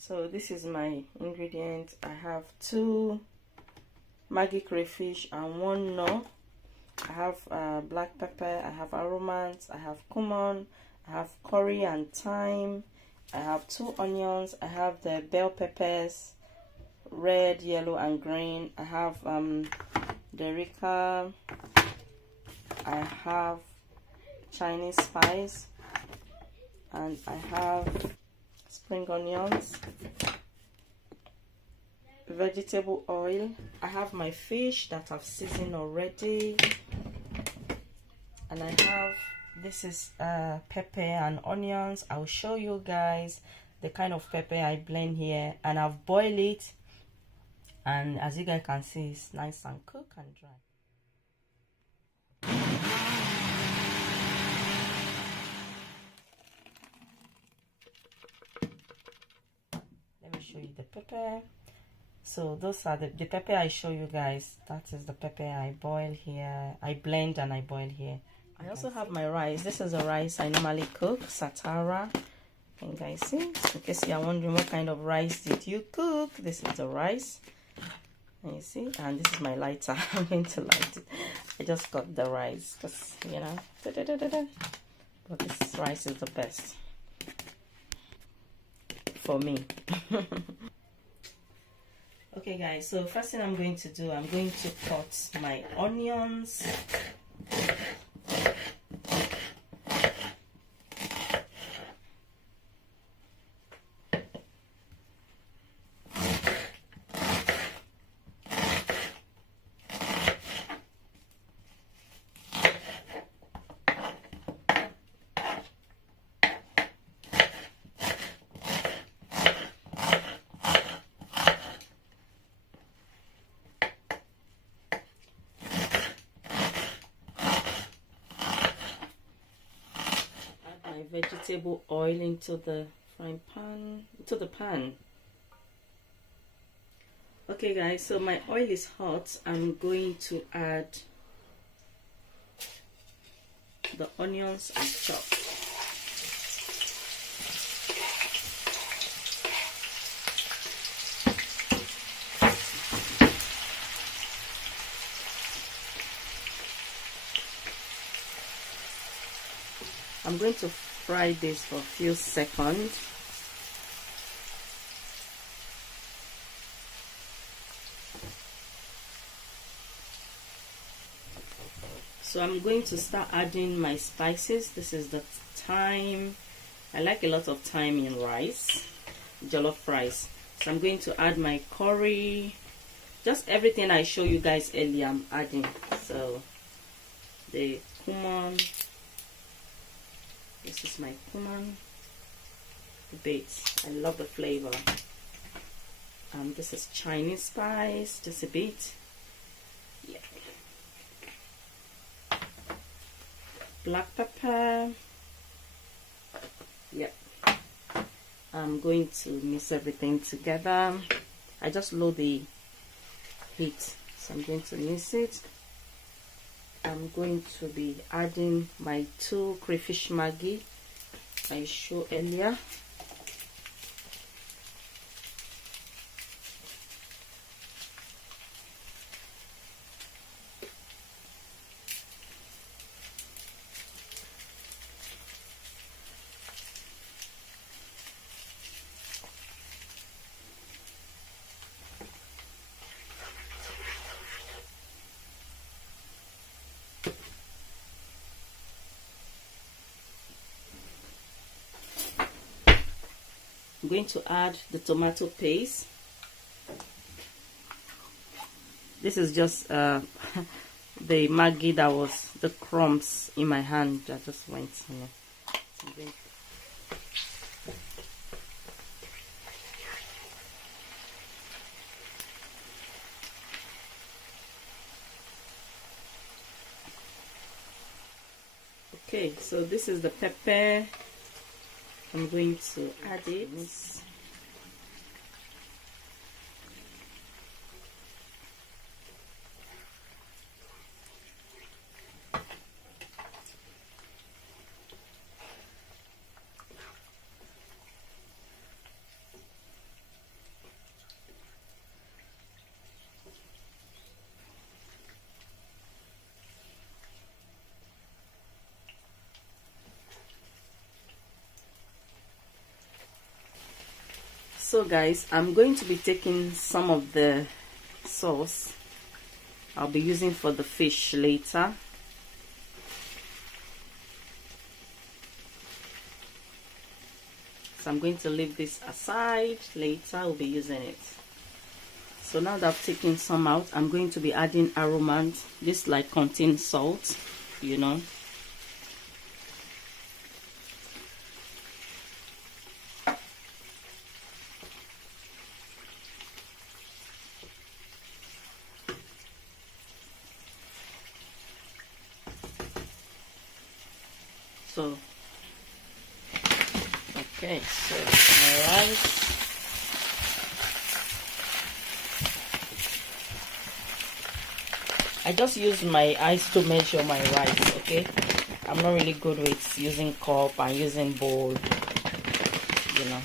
So this is my ingredient. I have 2 Maggi crayfish and 1 no. I have black pepper, I have aromas, I have cumin, I have curry and thyme, I have 2 onions, I have the bell peppers, red, yellow and green, I have derica, I have Chinese spice, and I have spring onions, vegetable oil. I have my fish that I've seasoned already, and I have, this is pepper and onions. I'll show you guys the kind of pepper I blend here, and I've boiled it, and as you guys can see, it's nice and cooked and dry. Let me show you the pepper. So those are the pepper I show you guys. That is the pepper I boil here. I blend and I boil here. I also have my rice. This is the rice I normally cook, satara. Can you guys see? In case you are wondering what kind of rice did you cook, this is the rice. And you see, and this is my lighter. I'm going to light it. I just got the rice because, you know, but this rice is the best for me. Okay guys, so first thing I'm going to do, I'm going to cut my onions. Vegetable oil into the frying pan, Okay guys, so my oil is hot. I'm going to add the onions and chop. I'm going to fry this for a few seconds. So I'm going to start adding my spices. This is the thyme. I like a lot of thyme in rice, jollof rice. So I'm going to add my curry. Just everything I show you guys earlier I'm adding. So the cumin. This is my cumin, the bits. I love the flavor. This is Chinese spice, just a bit. Yeah. Black pepper. Yeah. I'm going to mix everything together. I just low the heat, so I'm going to mix it. I'm going to be adding my 2 crayfish Maggi I showed earlier. I'm going to add the tomato paste. This is just the Maggi that was the crumbs in my hand that just went in it. So okay, so this is the pepper. I'm going to add it. So guys, I'm going to be taking some of the sauce I'll be using for the fish later. So I'm going to leave this aside. Later I'll be using it. So now that I've taken some out, I'm going to be adding aromand. This like contains salt, you know. So, okay, so my rice. I just use my eyes to measure my rice, okay? I'm not really good with using cup and using bowl, you know.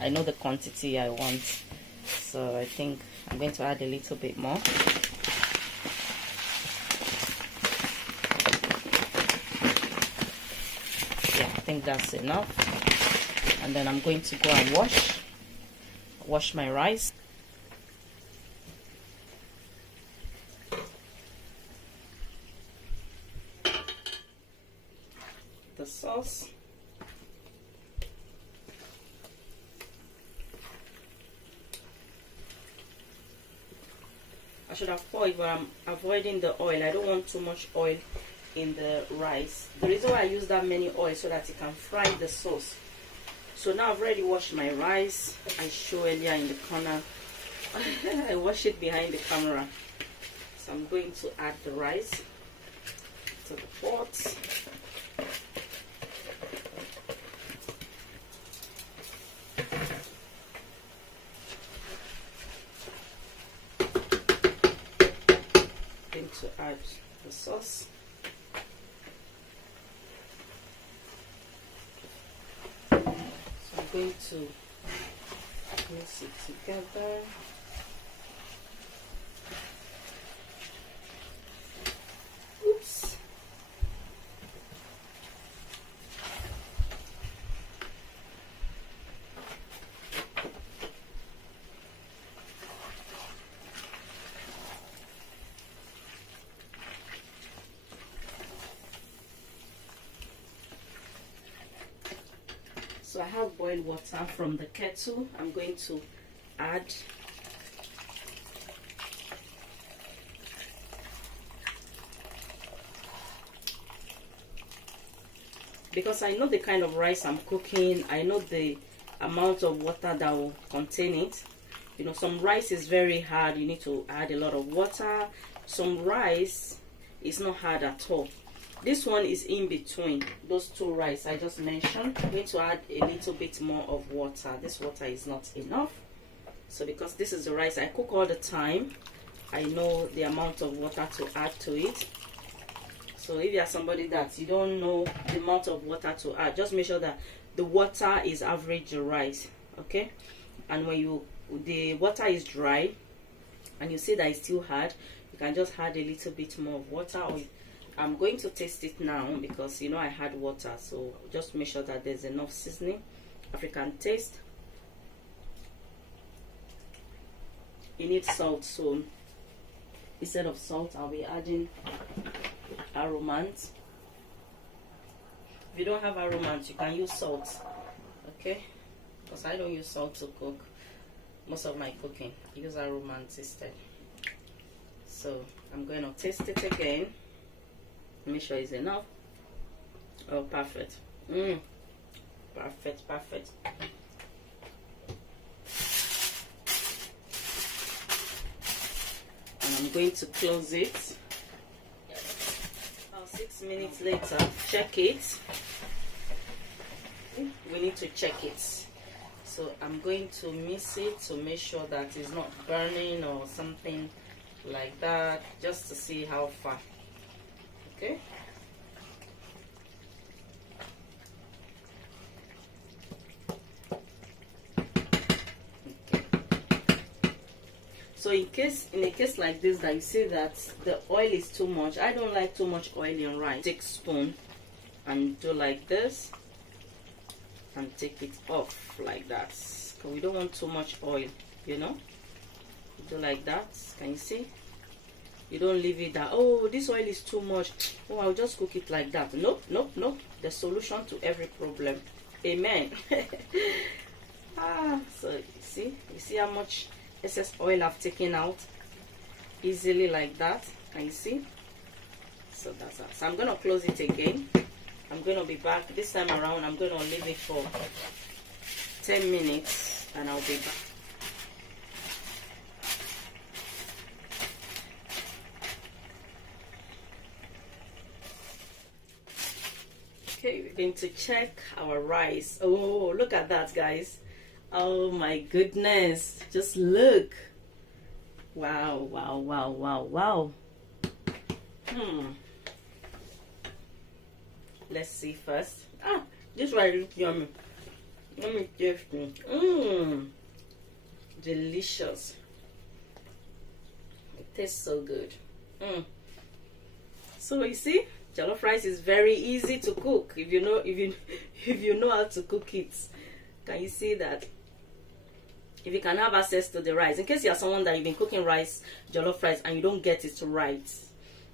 I know the quantity I want, so I think I'm going to add a little bit more. I think that's enough. And then I'm going to go and wash my rice. The sauce. I should have poured, but I'm avoiding the oil. I don't want too much oil in the rice. The reason why I use that many oil so that it can fry the sauce. So now I've already washed my rice. I showed earlier in the corner. I wash it behind the camera. So I'm going to add the rice to the pot. Going to add the sauce. Going to mix it together. Oops. So I have boiled water from the kettle. I'm going to add because I know the kind of rice I'm cooking. I know the amount of water that will contain it. You know, some rice is very hard. You need to add a lot of water. Some rice is not hard at all. This one is in between those two rice I just mentioned. I'm going to add a little bit more of water. This water is not enough. So because this is the rice I cook all the time, I know the amount of water to add to it. So if you are somebody that you don't know the amount of water to add, just make sure that the water is average the rice, okay? And when the water is dry and you see that it's still hard, you can just add a little bit more of water. Or I'm going to taste it now because you know I had water, so just make sure that there's enough seasoning. African taste. You need salt, so instead of salt I'll be adding aromand. If you don't have aromand, you can use salt, okay? Because I don't use salt to cook most of my cooking. I use aromand instead. So I'm going to taste it again. Make sure it's enough. Oh, perfect. Perfect, perfect. And I'm going to close it. Now 6 minutes later, check it. We need to check it. So I'm going to mix it to make sure that it's not burning or something like that, just to see how far. Okay. So in a case like this that you see that the oil is too much, I don't like too much oil in rice. Take spoon and do like this and take it off like that. but we don't want too much oil, you know. Do like that. Can you see? You don't leave it that, oh, this oil is too much, oh, I'll just cook it like that. Nope, nope, nope. The solution to every problem. Amen. So you see how much excess oil I've taken out easily like that. Can you see? So that's that. So I'm gonna close it again. I'm gonna be back this time around. I'm gonna leave it for 10 minutes and I'll be back. Okay, we're going to check our rice. Oh, look at that, guys. Oh my goodness, just look. Wow, wow, wow, wow, wow. Let's see first. This rice looks yummy. Let me taste it. Delicious. It tastes so good. So you see, jollof rice is very easy to cook if you know how to cook it. Can you see that? If you can have access to the rice, in case you are someone that you've been cooking rice, jollof rice, and you don't get it right,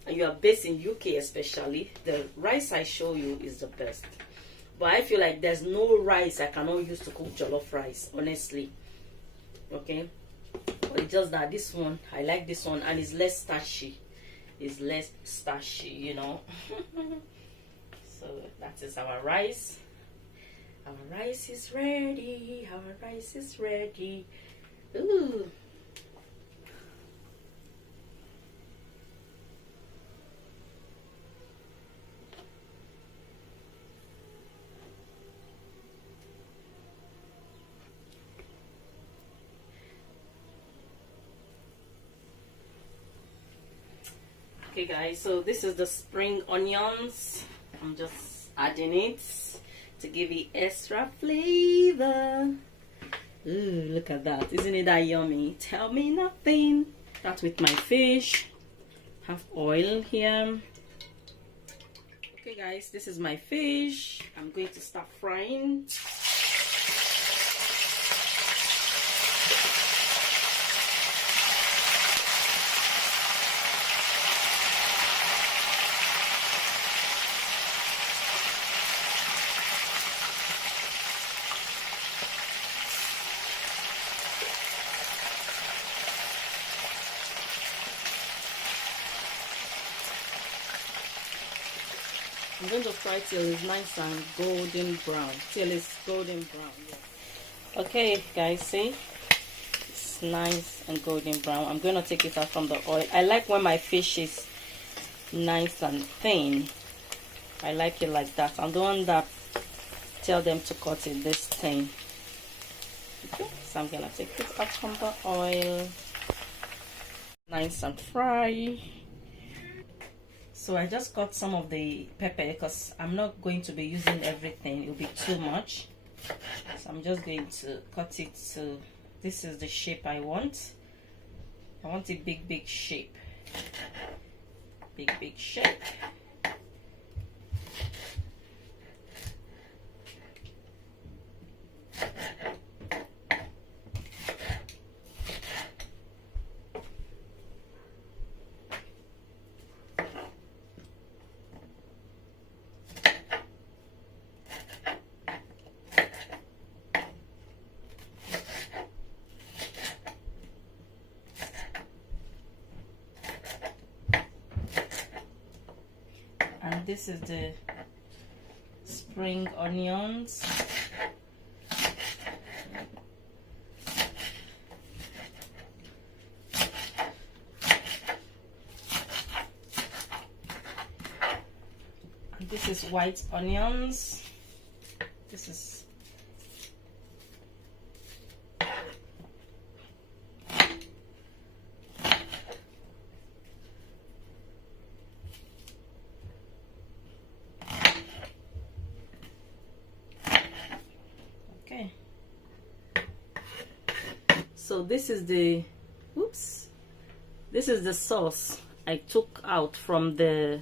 and you are based in UK especially, the rice I show you is the best. But I feel like there's no rice I cannot use to cook jollof rice, honestly. Okay, but it's just that this one, I like this one, and it's less starchy. It's less starchy, you know. So that is our rice. Our rice is ready. Our rice is ready. Ooh. Okay guys, so this is the spring onions. I'm just adding it to give it extra flavor. Ooh, look at that. Isn't it that yummy? Tell me nothing. Start with my fish. Have oil here. Okay guys, this is my fish. I'm going to start frying. I'm going to fry till it's nice and golden brown. Till it's golden brown. Yeah. Okay guys, see? It's nice and golden brown. I'm going to take it out from the oil. I like when my fish is nice and thin. I like it like that. I'm the one that tell them to cut it this thin. Okay, so I'm going to take it out from the oil. Nice and fry. So I just cut some of the pepper because I'm not going to be using everything. It will be too much. So I'm just going to cut it to, this is the shape I want. I want a big shape. Big shape. And this is the spring onions. And this is white onions. This is so this is the this is the sauce I took out from the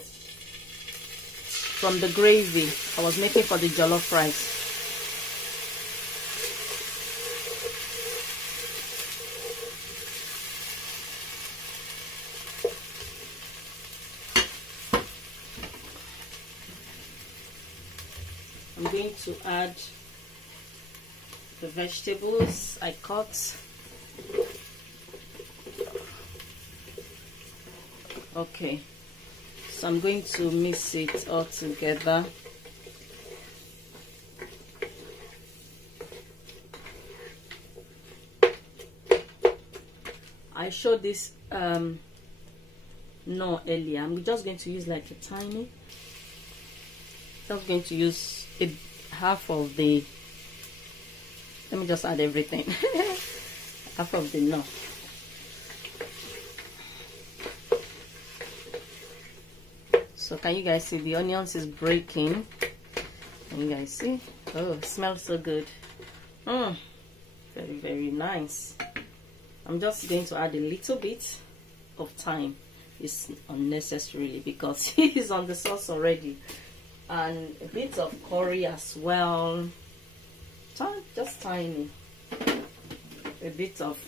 gravy I was making for the jollof rice. I'm going to add the vegetables I cut. Okay, so I'm going to mix it all together. I showed this no earlier. I'm just going to use like a tiny. Just going to use half of the. Let me just add everything. Half of the no. So can you guys see the onions is breaking? Can you guys see? Oh, it smells so good. Very, very nice. I'm just going to add a little bit of thyme. It's unnecessarily because it's on the sauce already. And a bit of curry as well. Just tiny. A bit of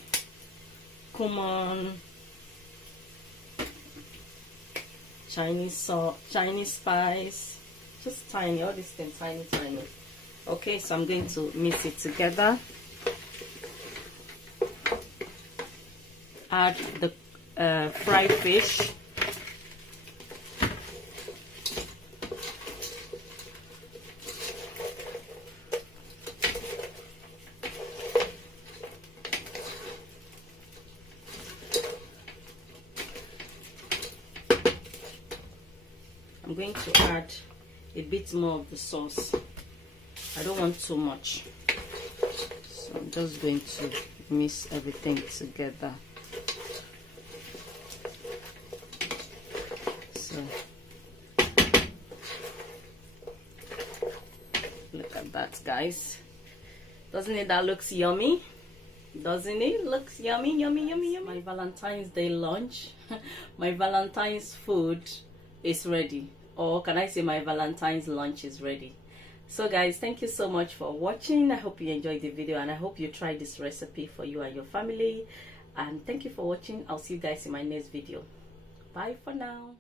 cumin. Chinese salt, Chinese spice, just tiny, all these things, tiny. Okay, so I'm going to mix it together. Add the fried fish. I'm going to add a bit more of the sauce. I don't want too much. So I'm just going to mix everything together. So look at that, guys. Doesn't it that looks yummy? Doesn't it? Looks yummy, yummy, yummy, yummy. My Valentine's Day lunch, my Valentine's food is ready. Or can I say my Valentine's lunch is ready? So guys, thank you so much for watching. I hope you enjoyed the video and I hope you try this recipe for you and your family. And thank you for watching. I'll see you guys in my next video. Bye for now.